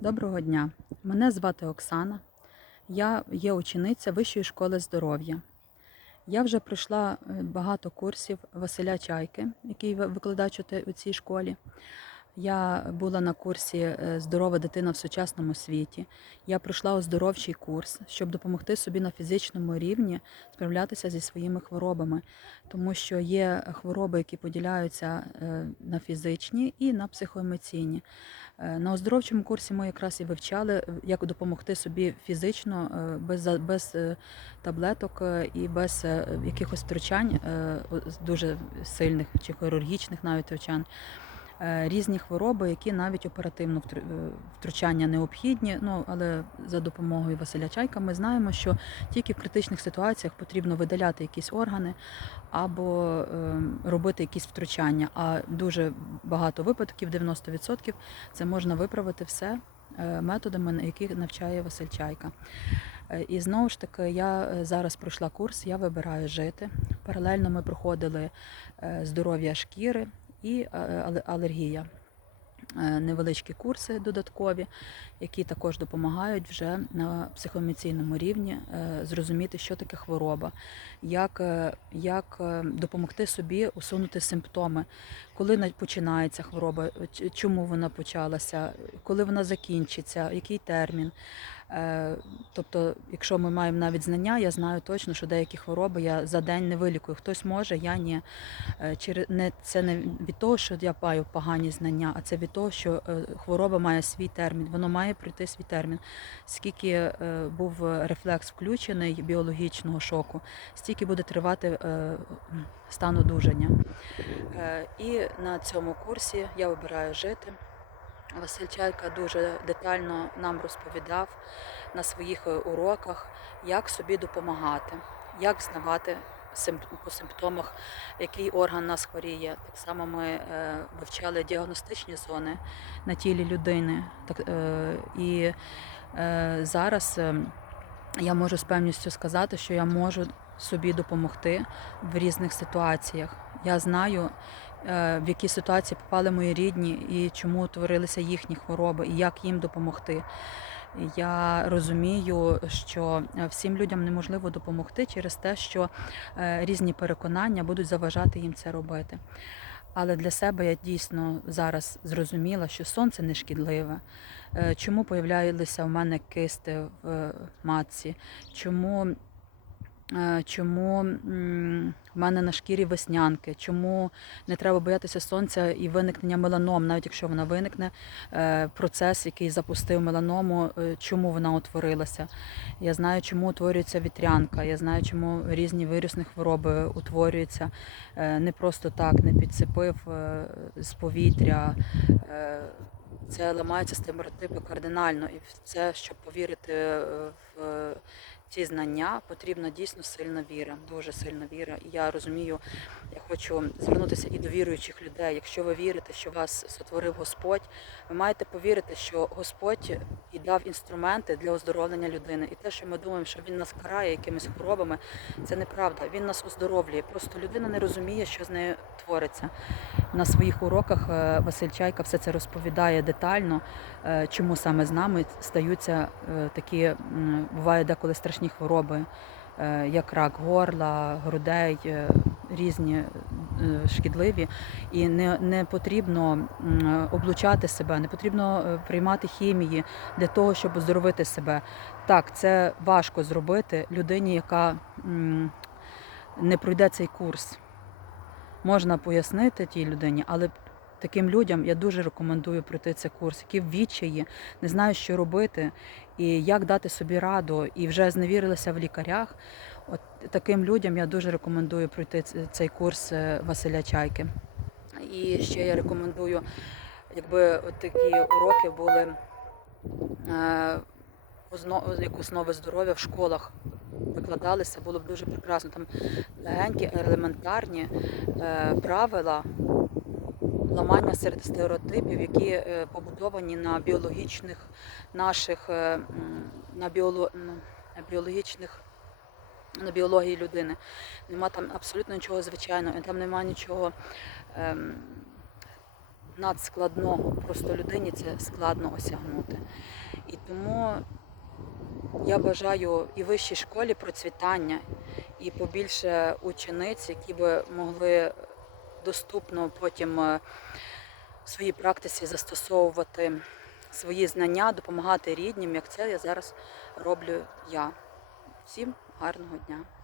Доброго дня. Мене звати Оксана. Я є учениця Вищої школи здоров'я. Я вже пройшла е, багато курсів Василя Чайки, який ви- викладач у цій школі. Я була на курсі е, Здорова дитина в сучасному світі. Я пройшла оздоровчий курс, щоб допомогти собі на фізичному рівні справлятися зі своїми хворобами, тому що є хвороби, які поділяються е, на фізичні і на психоемоційні. Е, На оздоровчому курсі ми якраз і вивчали, як допомогти собі фізично без, без таблеток і без якихось втручань дуже сильних чи хірургічних навіть втручань. Е, Різні хвороби, які навіть оперативно е, втручання необхідні. Ну але за допомогою Василя Чайка ми знаємо, що тільки в критичних ситуаціях потрібно видаляти якісь органи або е, робити якісь втручання. А дуже багато випадків, 90%, це можна виправити все е, методами, на яких навчає Василь Чайка. І знову ж таки, я зараз пройшла курс, я вибираю жити. Паралельно ми проходили здоров'я шкіри і е, але- алергія. Е, Невеличкі курси додаткові, які також допомагають вже на психоемоційному рівні е, зрозуміти, що таке хвороба, як, як допомогти собі усунути симптоми, коли починається хвороба, чому вона почалася, коли вона закінчиться, який термін. Е, Тобто, якщо ми маємо навіть знання, я знаю точно, що деякі хвороби я за день не вилікую. Хтось може, я ні. Е, це не від того, що я маю погані знання, а це від того, що е, хвороба має свій термін. Воно має пройти свій термін. Скільки був рефлекс включений біологічного шоку, стільки буде тривати стан одужання. Е, На цьому курсі я вибираю жити. Василь Чайка дуже детально нам розповідав на своїх е, уроках, як собі допомагати, як знавати по симптомах, який орган нас хворіє. Так само ми е, вивчали діагностичні зони на тілі людини. Е, і зараз е, я можу з певністю сказати, що я можу собі допомогти в різних ситуаціях. Я знаю, в які ситуації попали мої рідні і чому утворилися їхні хвороби, і як їм допомогти. Я розумію, що е, всім людям неможливо допомогти через те, що е, різні переконання будуть заважати їм це робити. Але для себе я дійсно зараз зрозуміла, що сонце не шкідливе. Е, Чому появлялися в мене кисти в е, матці? Чому, е, чому в мене на шкірі веснянки? Чому не треба боятися сонця і виникнення меланом, навіть якщо вона виникне, е, процес, який запустив меланому, е, чому вона утворилася? Я знаю, чому утворюється вітрянка, я знаю, чому різні вірусні хвороби утворюються е, не просто так, не підсипив е, з повітря. Е, Це ламаються стереотипи кардинально. І це, щоб повірити е, в е, ці знання, потрібна дійсно сильна віра, дуже сильна віра. І я розумію, я хочу звернутися і до віруючих людей. Якщо ви вірите, що вас сотворив Господь, ви маєте повірити, що Господь і дав інструменти для оздоровлення людини. І те, що ми думаємо, що він нас карає якимись хворобами, це неправда. Він нас оздоровлює. Просто людина не розуміє, що з нею твориться. На своїх уроках е, Василь Чайка все це розповідає детально, е, чому саме з нами стаються е, такі, буває деколи страшні хвороби, е, як рак горла, грудей, е, різні е, шкідливі. І не, не потрібно облучати себе, не потрібно приймати хімії для того, щоб оздоровити себе. Так, це важко зробити людині, яка не пройде цей курс. Можна пояснити тій людині, але таким людям я дуже рекомендую пройти цей курс, які в відчаї, не знають, що робити і як дати собі раду, і вже зневірилися в лікарях. От таким людям я дуже рекомендую пройти цей курс е, Василя Чайки. І ще я рекомендую, якби от такі уроки були е, як основи здоров'я в школах викладалися, було б дуже прекрасно. Там легенькі, елементарні е, правила ламання серед стереотипів, які е, побудовані на біологічних наших, е, на, біоло, на біологічних. На біології людини. Нема там абсолютно нічого звичайного, там нема нічого ем, надскладного. Просто людині це складно осягнути. І тому я бажаю і вищій школі процвітання, і побільше учениць, які би могли доступно потім е, в своїй практиці застосовувати свої знання, допомагати ріднім, як це я зараз роблю я. Всім гарного дня!